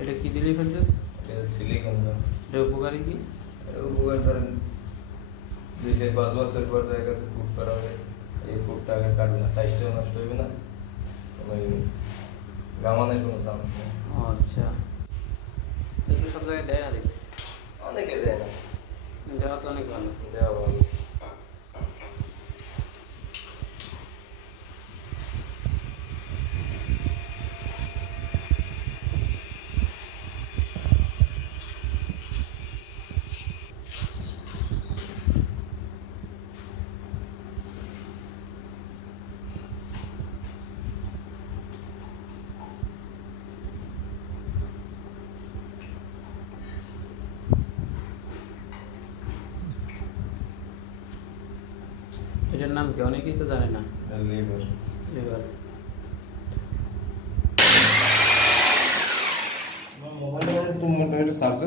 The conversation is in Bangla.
এটা কি দিলে ফেলতেছ? এটা সিলিকন। এটা উপকারী কি? এটা উপকার ধরেন 2-5 বছর পর দেখা গেছে ফুট করা হবে, এই ফুটটা আগে কাটবে না, টাইসটাও নষ্ট হবে না, ওই গামানের কোনো চান্স নেই। ও আচ্ছা, এটা সব জায়গায় দেয় না দেখছি। অনেকে দেয় না, দেওয়া তো অনেক ভালো। দেওয়া ভালো। এটার নাম কি? অনেকেই তো জানে না। লিভার। লিভার। মোবাইলে তুমি চার্জ